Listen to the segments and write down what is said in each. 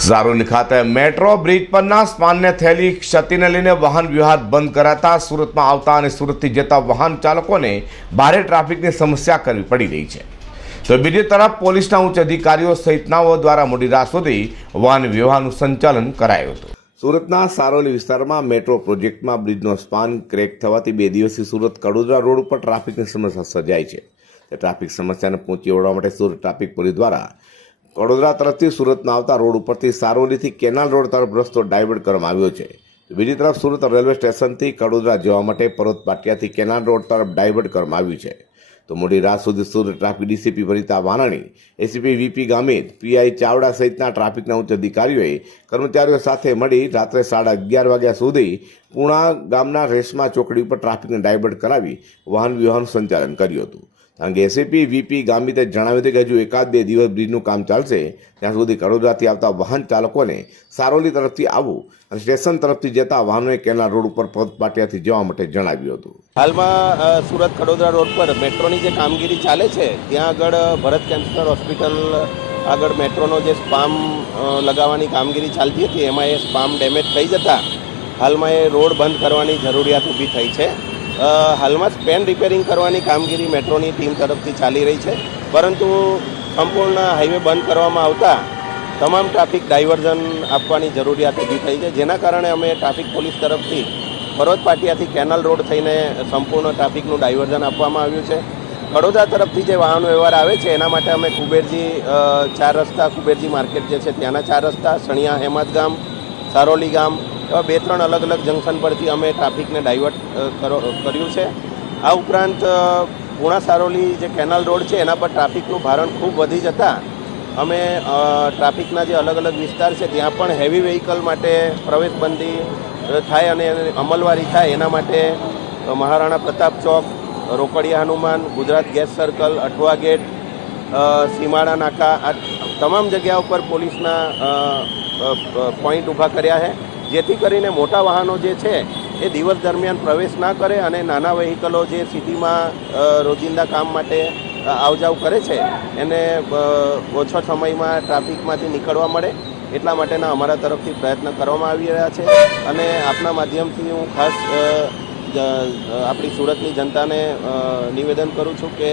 ઝારોલી ખાતે metro bridge પરના સ્પાનને થયેલી ક્ષતિને લઈને વાહન વ્યવહાર બંધ કરાતા સુરતમાં આવતા અને સુરતથી જતા વાહન ચાલકોને ભારે ટ્રાફિકની સમસ્યા કરવી પડી રહી છે. તો બીજી તરફ પોલીસના ઉચ્ચ અધિકારીઓ સહિતનાઓ દ્વારા મોડી રાત સુધી વાહન વ્યવહારનું સંચાલન કરાયું હતું. સુરતના સારોલી વિસ્તારમાં મેટ્રો પ્રોજેક્ટમાં બ્રિજનો સ્પાન ક્રેક થવાથી બે દિવસથી સુરત કડોદરા રોડ ઉપર ટ્રાફિકની સમસ્યા સર્જાઈ છે. ટ્રાફિક સમસ્યાને પહોંચી વળવા માટે સુરત ટ્રાફિક પોલીસ દ્વારા વડોદરા તરફથી સુરતમાં આવતા રોડ ઉપરથી સારોલીથી કેનાલ રોડ તરફ રસ્તો ડાયવર્ટ કરવામાં આવ્યો છે. બીજી તરફ સુરત રેલવે સ્ટેશનથી કડોદરા જવા માટે પર્વત પાટિયાથી કેનાલ રોડ તરફ ડાયવર્ટ કરવામાં આવ્યું છે. તો મોડી રાત સુધી Surat traffic DCP Vanita Vanani, ACP V P Gamit, PI Chavda સહિતના ટ્રાફિકના ઉચ્ચ અધિકારીઓએ કર્મચારીઓ સાથે મળી રાત્રે સાડા અગિયાર વાગ્યા સુધી પૂણા ગામના રેશમા ચોકડી ઉપર ટ્રાફિકને ડાયવર્ટ કરાવી વાહન વ્યવહારનું સંચાલન કર્યું હતું. કારણ કે એસએપી વીપી ગામિતે જણાવ્યું હતું કે હજુ એકાદ બે દિવસ બ્રિજનું કામ ચાલશે, ત્યાં સુધી કડોદરાથી આવતા વાહન ચાલકોને સારોલી તરફથી આવવું અને સ્ટેશન તરફથી જતા વાહનોએ કેનાલ રોડ ઉપર પદપાટિયાથી જવા માટે જણાવ્યું હતું. હાલમાં સુરત કડોદરા રોડ પર મેટ્રોની જે કામગીરી ચાલે છે, ત્યાં આગળ ભરત કેન્સર હોસ્પિટલ આગળ મેટ્રોનો જે સ્પામ લગાવવાની કામગીરી ચાલતી હતી, એમાં એ સ્પામ ડેમેજ થઈ જતા હાલમાં એ રોડ બંધ કરવાની જરૂરિયાત ઊભી થઈ છે. હાલમાં સ્પેન રિપેરિંગ કરવાની કામગીરી મેટ્રોની ટીમ તરફથી ચાલી રહી છે. પરંતુ સંપૂર્ણ હાઈવે બંધ કરવામાં આવતા તમામ ટ્રાફિક ડાયવર્ઝન આપવાની જરૂરિયાત ઊભી થઈ છે. જેના કારણે અમે ટ્રાફિક પોલીસ તરફથી પર્વત પાટિયાથી કેનલ રોડ થઈને સંપૂર્ણ ટ્રાફિકનું ડાયવર્ઝન આપવામાં આવ્યું છે. વડોદરા તરફથી જે વાહન વ્યવહાર આવે છે, એના માટે અમે કુબેરજી ચાર રસ્તા, કુબેરજી માર્કેટ જે છે, ત્યાંના ચાર રસ્તા, સણિયા, હેમત ગામ, સારોલી ગામ બે ત્રણ અલગ અલગ જંકશન પરથી અમે ટ્રાફિકને ડાયવર્ટ કરો- કર્યું છે. આ ઉપરાંત પૂણા સારોલી જે કેનાલ રોડ છે, એના પર ટ્રાફિકનું ભારણ ખૂબ વધી જતાં અમે ટ્રાફિકના જે અલગ અલગ વિસ્તાર છે, ત્યાં પણ હેવી વેહિકલ માટે પ્રવેશબંધી થાય અને અમલવારી થાય એના માટે Maharana Pratap Chowk, Rokadiya Hanuman, Gujarat gas circle, Athwa gate Simada Naka, આ તમામ જગ્યા ઉપર પોલીસના પોઈન્ટ ઊભા કર્યા છે. જેથી કરીને મોટા વાહનો જે છે, એ દિવસ દરમિયાન પ્રવેશ ના કરે અને નાના વ્હીકલો જે સિટીમાં રોજિંદા કામ માટે આવજાવ કરે છે, એને ઓછો સમયમાં ટ્રાફિકમાંથી નીકળવા મળે. એટલા માટેના અમારા તરફથી પ્રયત્ન કરવામાં આવી રહ્યા છે અને આપના માધ્યમથી હું ખાસ આપણી સુરતની જનતાને નિવેદન કરું છું કે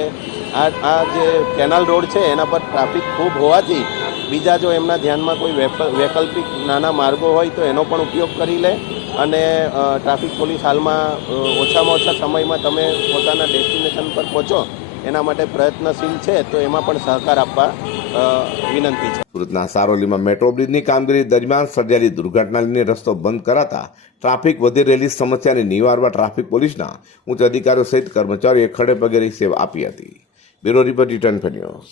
આ આ જે કેનાલ રોડ છે, એના પર ટ્રાફિક ખૂબ હોવાથી બીજા જો એમના ધ્યાનમાં કોઈ વૈકલ્પિક નાના માર્ગો હોય તો એનો પણ ઉપયોગ કરી લે અને ટ્રાફિક પોલીસ હાલમાં ઓછામાં ઓછા સમયમાં તમે પોતાના ડેસ્ટિનેશન પર પહોંચો, એના માટે પ્રયત્નશીલ છે, તો એમાં પણ સહકાર આપવા વિનંતી છે. સુરતના સારોલીમાં મેટ્રો બ્રિજની કામગીરી દરમિયાન સર્જાયેલી દુર્ઘટનાની રસ્તો બંધ કરાતા ટ્રાફિક વધી રહેલી સમસ્યાને નિવારવા ટ્રાફિક પોલીસના ઉચ્ચ અધિકારીઓ સહિત કર્મચારીઓએ ખડે પગે સેવા આપી હતી. Bureau report return news.